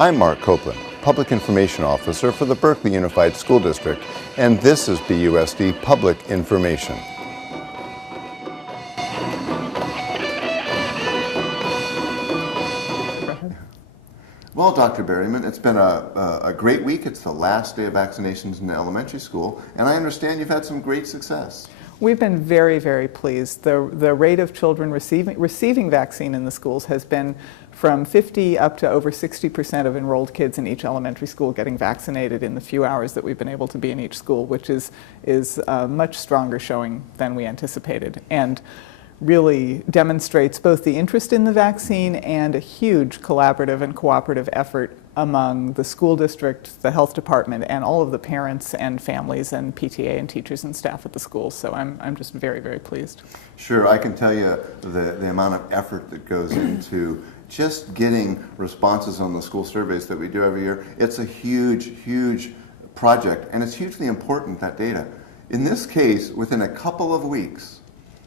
I'm Mark Coplan, Public Information Officer for the Berkeley Unified School District, and this is BUSD Public Information. Well, Dr. Berreman, it's been a great week. It's the last day of vaccinations in the elementary school, and I understand you've had some great success. We've been very, very pleased. The rate of children receiving vaccine in the schools has been from 50 up to over 60% of enrolled kids in each elementary school getting vaccinated in the few hours that we've been able to be in each school, which is a much stronger showing than we anticipated, and really demonstrates both the interest in the vaccine and a huge collaborative and cooperative effort among the school district, the health department, and all of the parents and families and PTA and teachers and staff at the schools. So I'm just very, very pleased. Sure, I can tell you the amount of effort that goes into just getting responses on the school surveys that we do every year. It's a huge, huge project, and it's hugely important, that data. In this case, within a couple of weeks,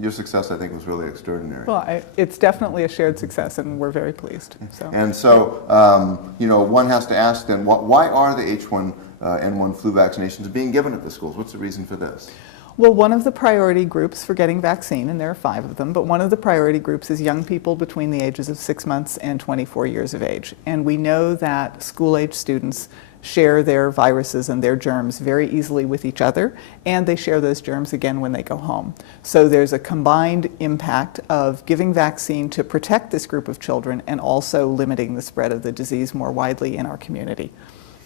your success, I think, was really extraordinary. Well, it's definitely a shared success, and we're very pleased. And so, you know, one has to ask then, why are the H1N1 flu vaccinations being given at the schools? What's the reason for this? Well, one of the priority groups for getting vaccine, and there are 5 of them, but one of the priority groups is young people between the ages of 6 months and 24 years of age. And we know that school-age students share their viruses and their germs very easily with each other, and they share those germs again when they go home. So there's a combined impact of giving vaccine to protect this group of children and also limiting the spread of the disease more widely in our community.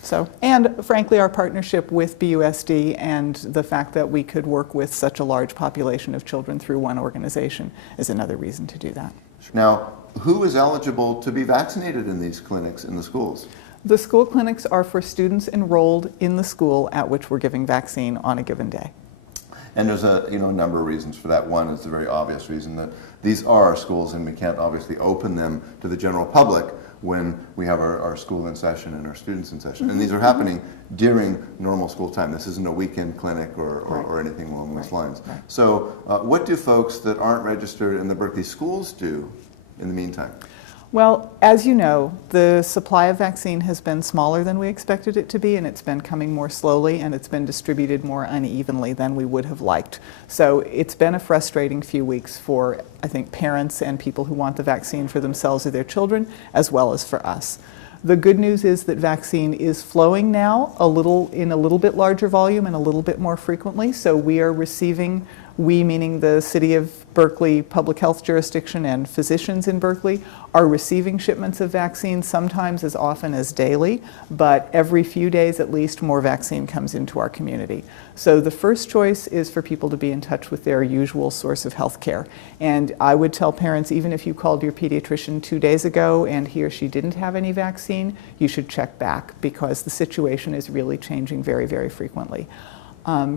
So, and frankly, our partnership with BUSD and the fact that we could work with such a large population of children through one organization is another reason to do that. Now, who is eligible to be vaccinated in these clinics in the schools? The school clinics are for students enrolled in the school at which we're giving vaccine on a given day. And there's a number of reasons for that. One is the very obvious reason that these are our schools, and we can't obviously open them to the general public when we have our school in session and our students in session. And these are happening during normal school time. This isn't a weekend clinic or anything along those lines. Right. So what do folks that aren't registered in the Berkeley schools do in the meantime? Well, as you know, the supply of vaccine has been smaller than we expected it to be, and it's been coming more slowly, and it's been distributed more unevenly than we would have liked. So it's been a frustrating few weeks for, I think, parents and people who want the vaccine for themselves or their children, as well as for us. The good news is that vaccine is flowing now in a little bit larger volume and a little bit more frequently. So we are receiving, we meaning the City of Berkeley Public Health Jurisdiction and physicians in Berkeley, are receiving shipments of vaccine, sometimes as often as daily, but every few days at least more vaccine comes into our community. So the first choice is for people to be in touch with their usual source of health care. And I would tell parents, even if you called your pediatrician 2 days ago and he or she didn't have any vaccine, you should check back, because the situation is really changing very, very frequently.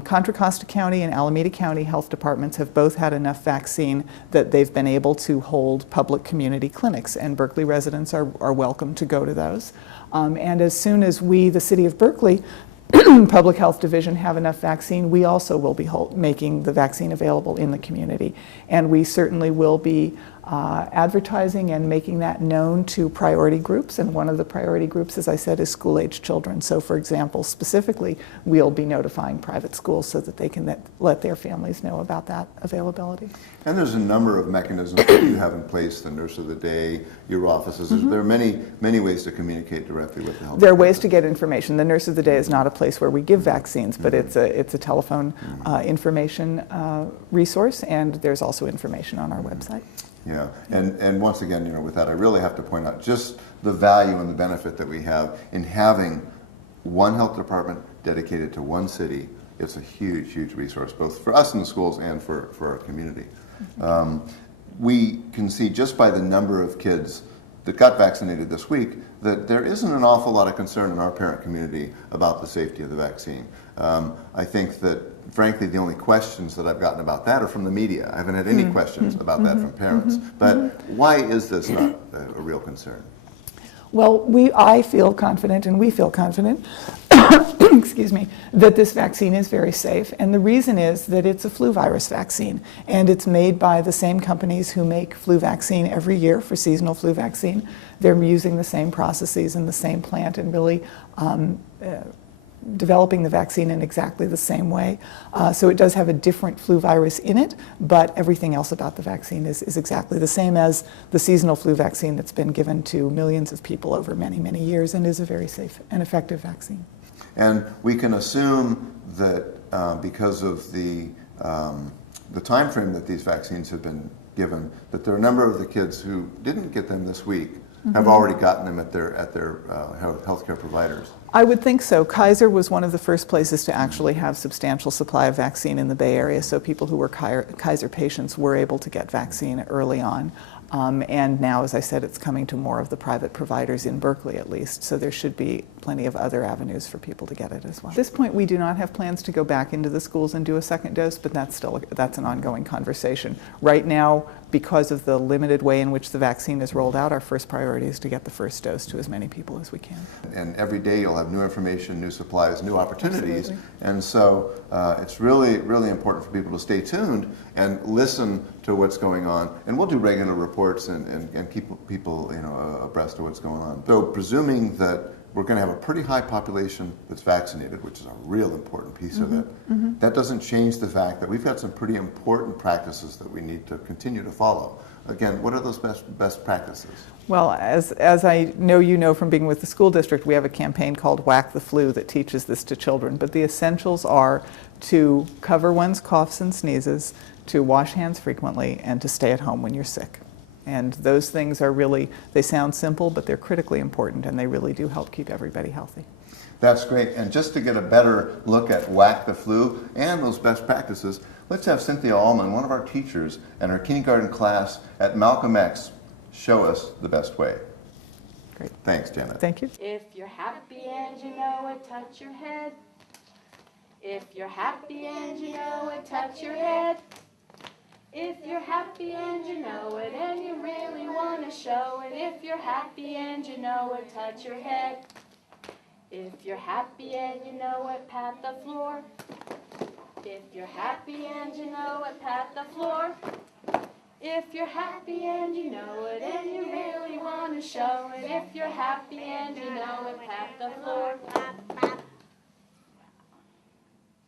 Contra Costa County and Alameda County health departments have both had enough vaccine that they've been able to hold public community clinics, and Berkeley residents are welcome to go to those. And as soon as we, the City of Berkeley, Public Health Division, have enough vaccine, we also will be making the vaccine available in the community. And we certainly will be advertising and making that known to priority groups, and one of the priority groups, as I said, is school-age children. So for example, specifically, we'll be notifying private schools so that they can let their families know about that availability. And there's a number of mechanisms that you have in place, the nurse of the day, your offices. There are many, many ways to communicate directly with the health. There are ways to get information. The nurse of the day is not a place where we give vaccines, but it's a telephone information resource, and there's also information on our website. Yeah, and once again, with that, I really have to point out just the value and the benefit that we have in having one health department dedicated to one city. It's a huge, huge resource, both for us in the schools and for our community. We can see just by the number of kids that got vaccinated this week that there isn't an awful lot of concern in our parent community about the safety of the vaccine. I think that, frankly, the only questions that I've gotten about that are from the media. I haven't had any questions about that from parents. But why is this not a real concern? Well, I feel confident, and we feel confident excuse me, that this vaccine is very safe. And the reason is that it's a flu virus vaccine, and it's made by the same companies who make flu vaccine every year for seasonal flu vaccine. They're using the same processes and the same plant, and really developing the vaccine in exactly the same way. So it does have a different flu virus in it, but everything else about the vaccine is exactly the same as the seasonal flu vaccine that's been given to millions of people over many, many years, and is a very safe and effective vaccine. And we can assume that because of the time frame that these vaccines have been given, that there are a number of the kids who didn't get them this week have already gotten them at their healthcare providers. I would think so. Kaiser was one of the first places to actually have substantial supply of vaccine in the Bay Area, so people who were Kaiser patients were able to get vaccine early on. And now, as I said, it's coming to more of the private providers in Berkeley, at least, so there should be plenty of other avenues for people to get it as well. At this point, we do not have plans to go back into the schools and do a second dose, but that's an ongoing conversation. Right now, because of the limited way in which the vaccine is rolled out, our first priority is to get the first dose to as many people as we can. And every day you'll have new information, new supplies, new opportunities. Absolutely. And so it's really, really important for people to stay tuned and listen to what's going on. And we'll do regular reports and keep people abreast of what's going on. So presuming that we're going to have a pretty high population that's vaccinated, which is a real important piece of it. That doesn't change the fact that we've got some pretty important practices that we need to continue to follow. Again, what are those best practices? Well, as I know you know from being with the school district, we have a campaign called Whack the Flu that teaches this to children. But the essentials are to cover one's coughs and sneezes, to wash hands frequently, and to stay at home when you're sick. And those things are really, they sound simple, but they're critically important, and they really do help keep everybody healthy. That's great. And just to get a better look at Whack the Flu and those best practices, let's have Cynthia Allman, one of our teachers and our kindergarten class at Malcolm X, show us the best way. Great. Thanks, Janet. Thank you. If you're happy and you know it, touch your head. If you're happy and you know it, touch your head. If you're happy and you know it and you really want to show it, if you're happy and you know it, touch your head. If you're happy and you know it, pat the floor. If you're happy and you know it, pat the floor. If you're happy and you know it and you really want to show it, if you're happy and you know it, pat the floor.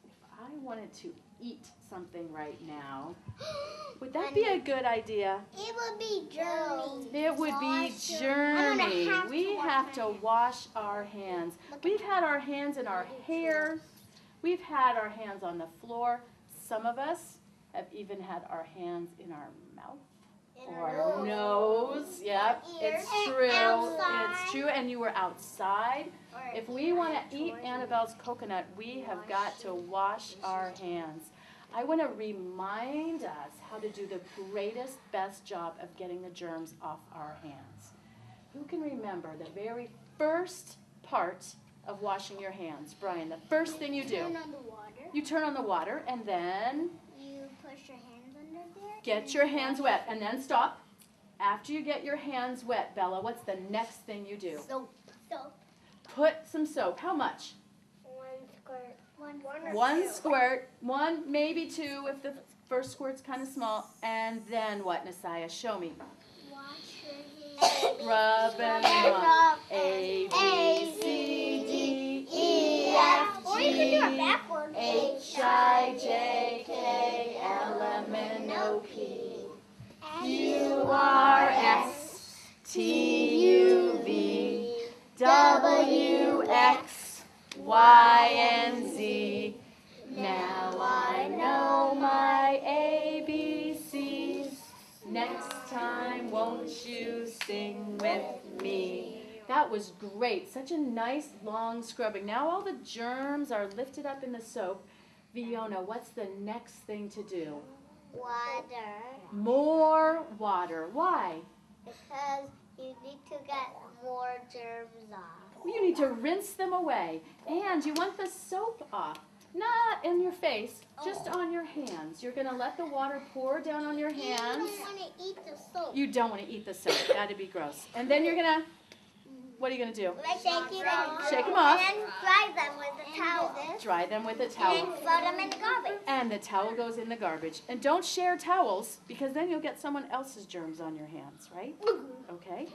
If I wanted to eat something right now, would that be a good idea? It would be germy. It would be germy. We have to wash our hands. We've had our hands in our hair. We've had our hands on the floor. Some of us have even had our hands in our mouth or our nose. Yep, it's true. It's true. And you were outside. If we want to eat Annabelle's coconut, we have got to wash our hands. I want to remind us how to do the greatest, best job of getting the germs off our hands. Who can remember the very first part of washing your hands? Brian, the first thing you do. Turn on the water. You turn on the water and then You push your hands under there. get your hands wet and then stop. After you get your hands wet, Bella, what's the next thing you do? Soap. Soap. Put some soap. How much? One squirt. One squirt, one, maybe two if the first squirt's kind of small. And then what, Nasiah? Show me. Wash your hands. Rub and rub. A, B, C, D, E, F, Or you can do it G, backwards. H, I, J, K, L, M, N, O, P, Q, R, S, T, U, V, W, X, Y, and Z. Now I know my ABCs. Next time, won't you sing with me? That was great. Such a nice long scrubbing. Now all the germs are lifted up in the soap. Fiona, what's the next thing to do? Water. More water. Why? Because you need to get more germs off. Well, you need to rinse them away. And you want the soap off. Not in your face, just on your hands. You're going to let the water pour down on your You hands. don't want to eat the soap. You don't want to eat the soap. That'd be gross. And then you're going to what are you going to do? Shake them off. And then dry them with a towel. Dry them with a And towel. then throw them in the garbage. And the towel goes in the garbage. And don't share towels, because then you'll get someone else's germs on your hands, right? Okay?